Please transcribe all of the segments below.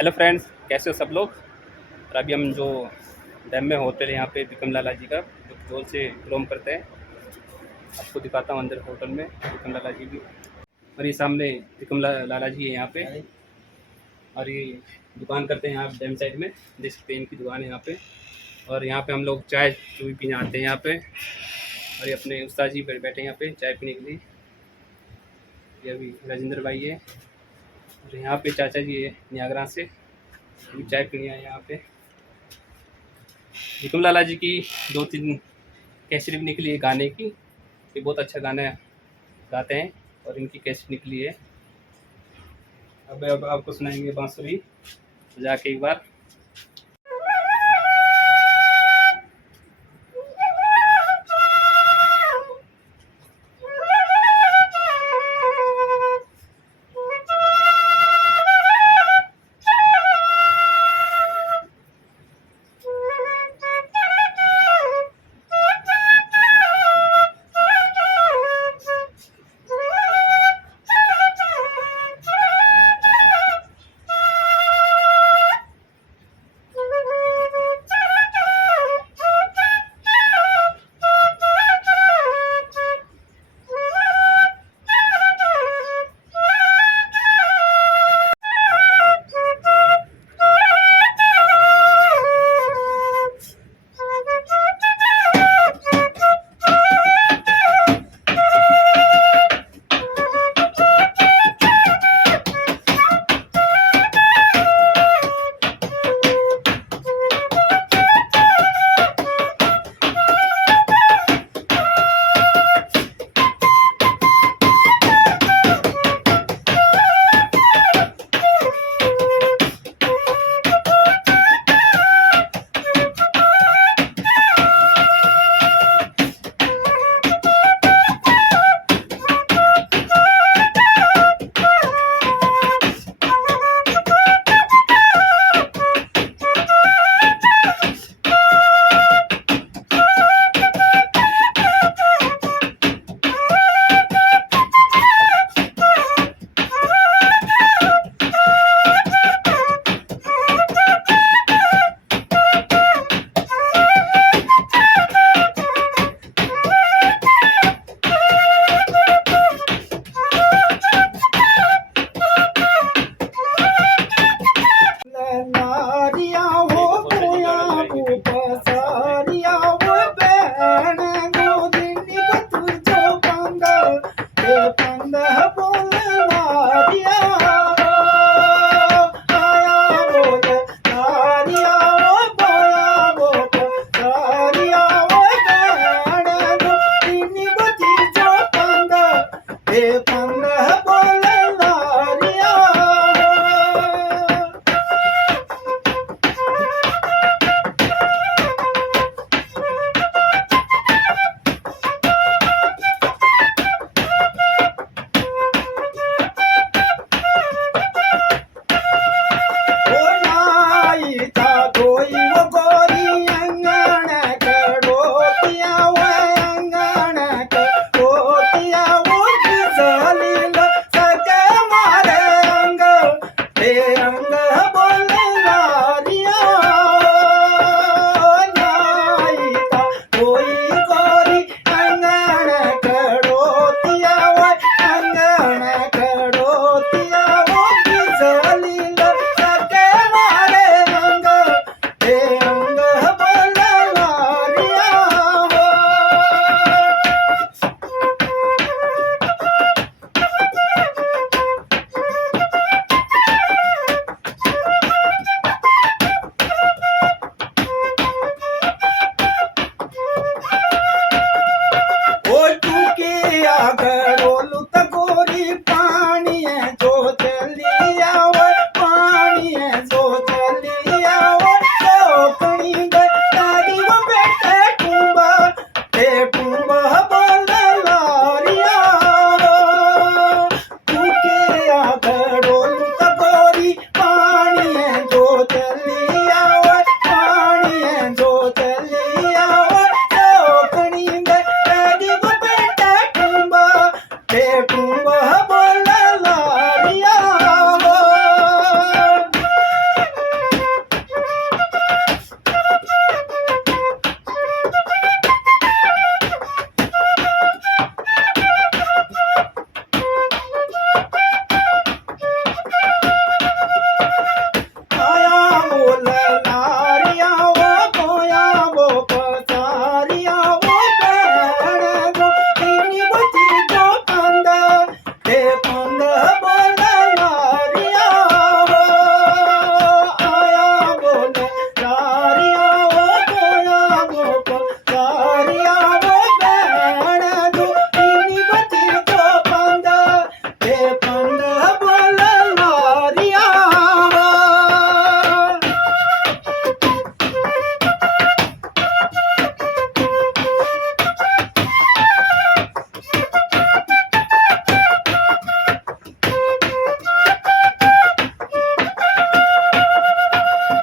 Hello friends, कैसे हो सब लोग। और अभी हम जो डैम में होटल है यहाँ पे विक्रम लाला जी का जो जोर से बिलोंग करते हैं, आपको दिखाता हूँ अंदर होटल में विक्रम लाला जी भी। और ये सामने विक्रम लाला जी है यहाँ पे। और ये दुकान करते हैं यहाँ डैम साइड में, देख सकते हैं इनकी दुकान है यहाँ पे। और यहाँ पे हम लोग चाय जो भी पीने आते हैं यहाँ पे। और ये अपने उस्ताद जी बैठे हैं यहाँ पे चाय पीने के लिए। ये अभी राजेंद्र भाई है। और यहाँ पे चाचा जी है नियागरा से, अभी चाय पीने आए यहाँ पे। विक्रम लाला जी की 2-3 कैसेट भी निकली है गाने की। ये बहुत अच्छा गाना गाते हैं और इनकी कैसेट निकली है। अब आपको सुनाएंगे बांसुरी बजा के एक बार।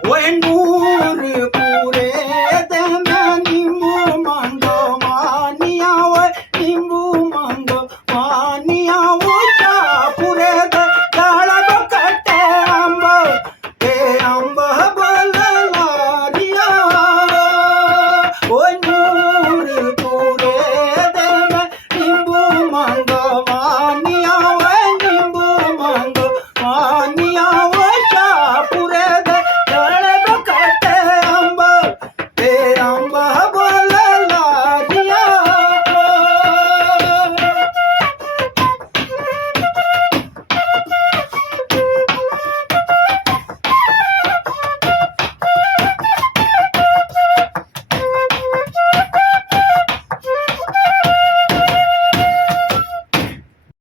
वो एंडू